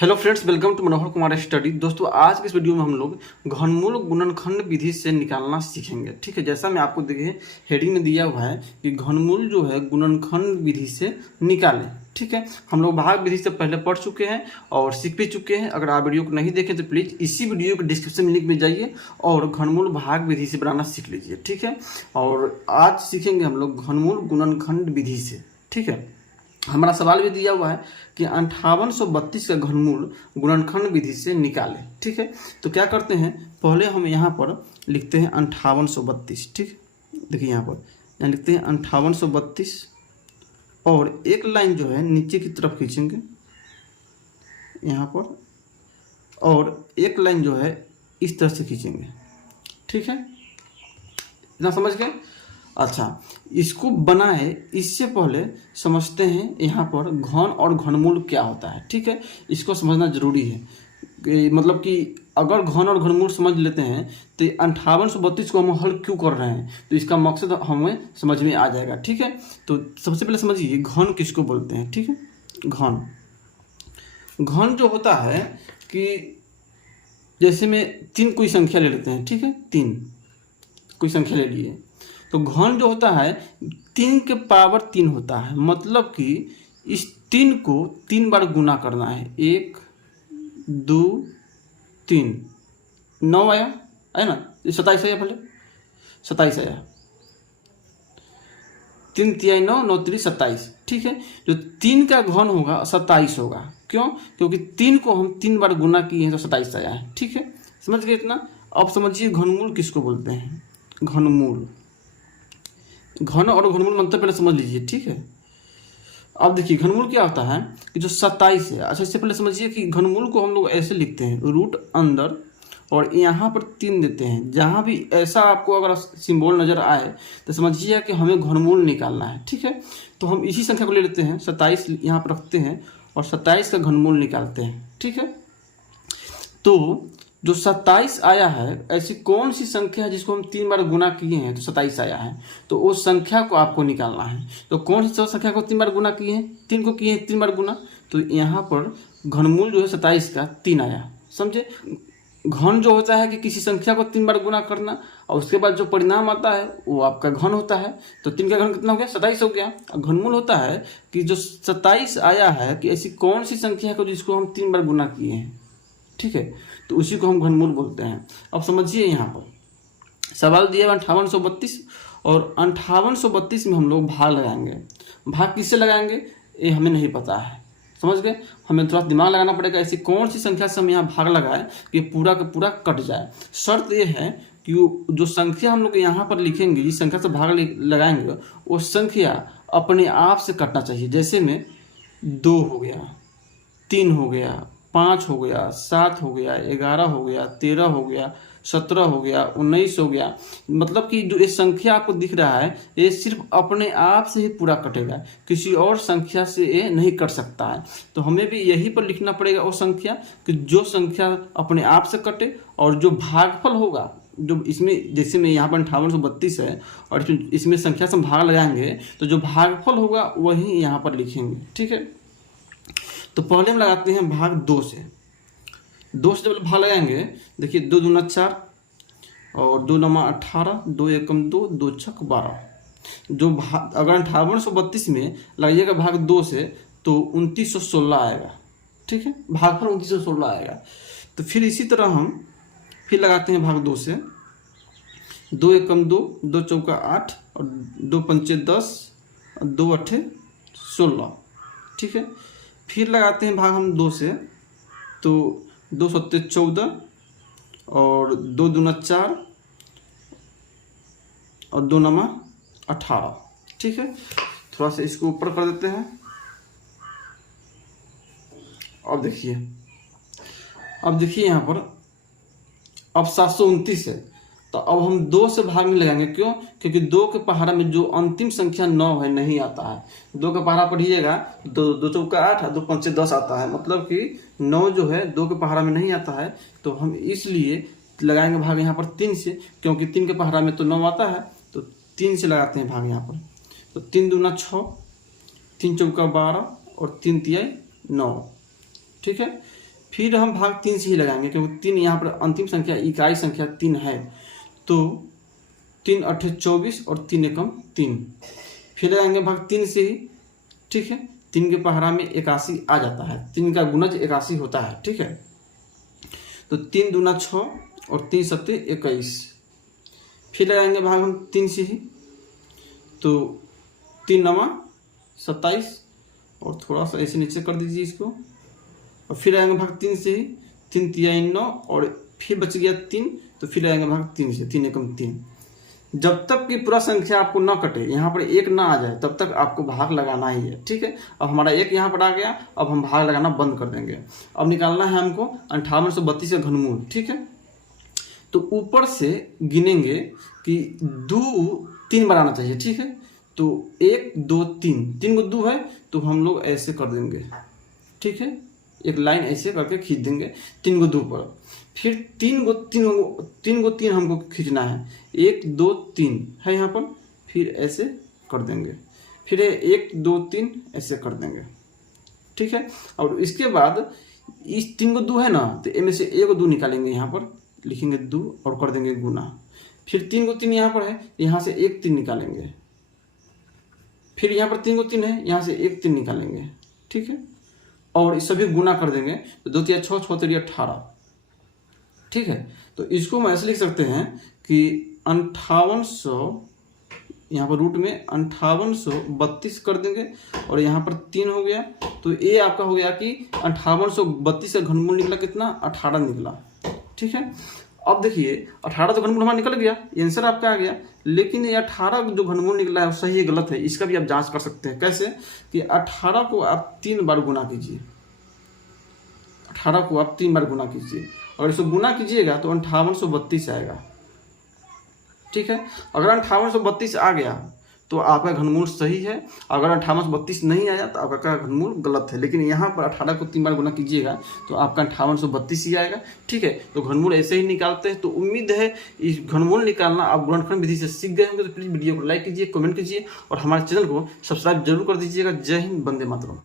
Hello friends, welcome to Manohar Kumar study. दोस्तों, आज के इस वीडियो में हम लोग घनमूल गुणनखंड विधि से निकालना सीखेंगे। ठीक है, जैसा मैं आपको देखिए हेडिंग में दिया हुआ है कि घनमूल जो है गुणनखंड विधि से निकालें। ठीक है, हम लोग भाग विधि से पहले पढ़ चुके हैं और सीख भी चुके हैं। अगर आप वीडियो को नहीं देखें तो प्लीज़ इसी वीडियो के डिस्क्रिप्शन में लिंक में जाइए और घनमूल भाग विधि से बनाना सीख लीजिए। ठीक है, और आज सीखेंगे हम लोग घनमूल गुणनखंड विधि से। ठीक है, हमारा सवाल भी दिया हुआ है कि 5832 का घनमूल गुणनखंड विधि से निकालें। ठीक है, तो क्या करते हैं, पहले हम यहाँ पर लिखते हैं 5832। ठीक, देखिए यहाँ लिखते हैं 5832 और एक लाइन जो है नीचे की तरफ खींचेंगे यहाँ पर, और एक लाइन जो है इस तरह से खींचेंगे। ठीक है, इतना समझ गए। अच्छा, इसको बनाए इससे पहले समझते हैं यहाँ पर घन और घनमूल क्या होता है। ठीक है, इसको समझना जरूरी है मतलब कि अगर घन और घनमूल समझ लेते हैं तो 5832 को हम हल क्यों कर रहे हैं, तो इसका मकसद हमें समझ में आ जाएगा। ठीक है, तो सबसे पहले समझिए घन किसको बोलते हैं। ठीक है, घन जो होता है कि जैसे में 3 कोई संख्या ले लेते हैं। ठीक है, 3 कोई संख्या ले लिए, तो घन जो होता है 3 के पावर 3 होता है। मतलब कि इस 3 को 3 बार गुना करना है। 1 2 3, 9 आया है ना, 27 आया, पहले 27 आया, 3 तिहाई 9, 9 3 27। ठीक है, जो 3 का घन होगा 27 होगा। क्यों? क्योंकि 3 को हम 3 बार गुना किए हैं तो 27 आया है। ठीक है, समझ गए इतना। अब समझिए घनमूल किसको बोलते हैं। घनमूल, घन और घनमूल मंत्र पहले समझ लीजिए। ठीक है, अब देखिए घनमूल क्या होता है कि जो 27 है। अच्छा, इससे पहले समझिए कि घनमूल को हम लोग ऐसे लिखते हैं, रूट अंदर और यहाँ पर 3 देते हैं। जहाँ भी ऐसा आपको अगर सिंबल नजर आए तो समझिए कि हमें घनमूल निकालना है। ठीक है, तो हम इसी संख्या को ले लेते हैं, 27 यहाँ पर रखते हैं और 27 का घनमूल निकालते हैं। ठीक है, तो जो 27 आया है, ऐसी कौन सी संख्या है जिसको हम 3 बार गुना किए हैं तो 27 आया है, तो उस संख्या को आपको निकालना है। तो कौन सी संख्या को 3 बार गुना किए हैं, 3 को किए हैं 3 बार गुना, तो यहाँ पर घनमूल जो है 27 का 3 आया। समझे, घन जो होता है कि किसी संख्या को 3 बार गुना करना और उसके बाद जो परिणाम आता है वो आपका घन होता है। तो 3 का घन कितना हो गया, 27 हो गया। और घनमूल होता है कि जो 27 आया है कि ऐसी कौन सी संख्या को जिसको हम 3 बार गुना किए हैं। ठीक है, तो उसी को हम घनमूल बोलते हैं। अब समझिए यहाँ पर सवाल दिया है 5832 और 5832 में हम लोग भाग लगाएंगे। भाग किससे लगाएंगे ये हमें नहीं पता है, समझ गए। हमें थोड़ा दिमाग लगाना पड़ेगा, ऐसी कौन सी संख्या से हम यहाँ भाग लगाएं कि पूरा का पूरा कट जाए। शर्त ये है कि जो संख्या हम लोग यहाँ पर लिखेंगे, जिस संख्या से भाग लगाएंगे वो संख्या अपने आप से कटना चाहिए। जैसे में 2 हो गया, 3 हो गया, 5 हो गया, 7 हो गया, 11 हो गया, 13 हो गया, 17 हो गया, 19 हो गया। मतलब कि जो ये संख्या आपको दिख रहा है ये सिर्फ अपने आप से ही पूरा कटेगा, किसी और संख्या से ये नहीं कट सकता है। तो हमें भी यही पर लिखना पड़ेगा वो संख्या कि जो संख्या अपने आप से कटे और जो भागफल होगा, जो इसमें जैसे में यहाँ पर 5832 है और इसमें संख्या से भाग लगाएंगे तो जो भागफल होगा वही यहाँ पर लिखेंगे। ठीक है, तो पहले हम लगाते हैं भाग 2 से। 2 से जब भाग लगाएंगे, देखिए 2 दूना 4 और 2 नमा 18, 2 एकम 2, 2 छक 12। जो भाग अगर 5832 में लगाइएगा भाग 2 से तो 2916 आएगा। ठीक है, भागफल 2916 आएगा। तो फिर इसी तरह हम फिर लगाते हैं भाग 2 से। 2 एकम 2, 2 चौका 8 और 2 पंचे 10 और 2 अठे 16। ठीक है, फिर लगाते हैं भाग हम 2 से, तो 2 सत्ते 14 और 2 दूना 4 और 2 नमा 18। ठीक है, थोड़ा सा इसको ऊपर कर देते हैं। अब देखिए यहाँ पर अब 729 है, तो अब हम 2 से भाग में लगाएंगे। क्यों? क्योंकि 2 के पहाड़ा में जो अंतिम संख्या 9 है नहीं आता है। 2 का पहाड़ा पढ़िएगा, 2 चौका 8 और 2 पंचे 10 आता है। मतलब कि 9 जो है 2 के पहाड़ा में नहीं आता है, तो हम इसलिए लगाएंगे भाग यहाँ पर 3 से, क्योंकि 3 के पहाड़ा में तो 9 आता है, तो 3 से लगाते हैं भाग यहाँ पर। तो 3 दूना 6, 3 चौका 12 और 3 तिहाई 9। ठीक है, फिर हम भाग 3 से ही लगाएंगे, क्योंकि 3 यहाँ पर अंतिम संख्या इकाई संख्या 3 है। तो 3 अट्ठे 24 और 3 एकम 3। फिर लगाएंगे भाग 3 से ही, ठीक है। 3 के पहाड़ा में 81 आ जाता है, 3 का गुणज 81 होता है, ठीक है। तो 3 दूना 6 और 3 सत्ते 21। फिर लगाएंगे भाग हम 3 से ही, तो 3 नवा 27 और थोड़ा सा ऐसे नीचे कर दीजिए इसको। और फिर आएंगे भाग 3 से ही, 3 तिहाई 9 और फिर बच गया 3, तो फिर आएंगे भाग 3 से, 3 एकम 3। जब तक कि पूरा संख्या आपको ना कटे, यहाँ पर 1 ना आ जाए, तब तक आपको भाग लगाना ही है, ठीक है। अब हमारा 1 यहाँ पर आ गया, अब हम भाग लगाना बंद कर देंगे। अब निकालना है हमको 5832 का घनमूल, ठीक है। तो ऊपर से गिनेंगे कि 2 3 बार आना चाहिए, ठीक है। तो 1 2 3, 3 को 2 है तो हम लोग ऐसे कर देंगे, ठीक है। एक लाइन ऐसे करके खींच देंगे 3 को 2 पर। फिर 3 को 3 हमको खींचना है, 1 2 3 है यहाँ पर, फिर ऐसे कर देंगे। फिर 1 2 3 ऐसे कर देंगे, ठीक है। और इसके बाद इस 3 को 2 है ना, तो इनमें से 1 को 2 निकालेंगे, यहाँ पर लिखेंगे 2 और कर देंगे गुना। फिर 3 को 3 यहाँ पर है, यहाँ से 1 3 निकालेंगे। फिर यहाँ पर 3 को 3 है, यहाँ से 1 3 निकालेंगे, ठीक है। और इस सभी गुना कर देंगे, तो 2 3 6 6 3 18, ठीक है। तो इसको हम ऐसे लिख सकते हैं कि 5800, यहाँ पर रूट में 5832 कर देंगे और यहाँ पर 3 हो गया। तो ये आपका हो गया कि 5832 का घनमूल निकला कितना, 18 निकला, ठीक है। अब देखिए 18 तो घनमूल हमारा निकल गया, आंसर आपका आ गया। लेकिन ये 18 जो घनमूल निकला है वो सही है गलत है, इसका भी आप जांच कर सकते हैं। कैसे कि 18 को आप 3 बार गुना कीजिए, 18 को आप 3 बार गुना कीजिए, और इसको गुना कीजिएगा तो 5832 आएगा, ठीक है। अगर 5832 आ गया तो आपका घनमूल सही है, अगर 5832 नहीं आया तो आपका घनमूल गलत है। लेकिन यहाँ पर 18 को 3 बार गुना कीजिएगा तो आपका 5832 ही आएगा, ठीक है। तो घनमूल ऐसे ही निकालते हैं। तो उम्मीद है इस घनमूल निकालना आप गुणनखंड विधि से सीख गए होंगे। तो प्लीज़ वीडियो को लाइक कीजिए, कमेंट कीजिए और हमारे चैनल को सब्सक्राइब जरूर कर दीजिएगा। जय हिंद, वंदे मातरम।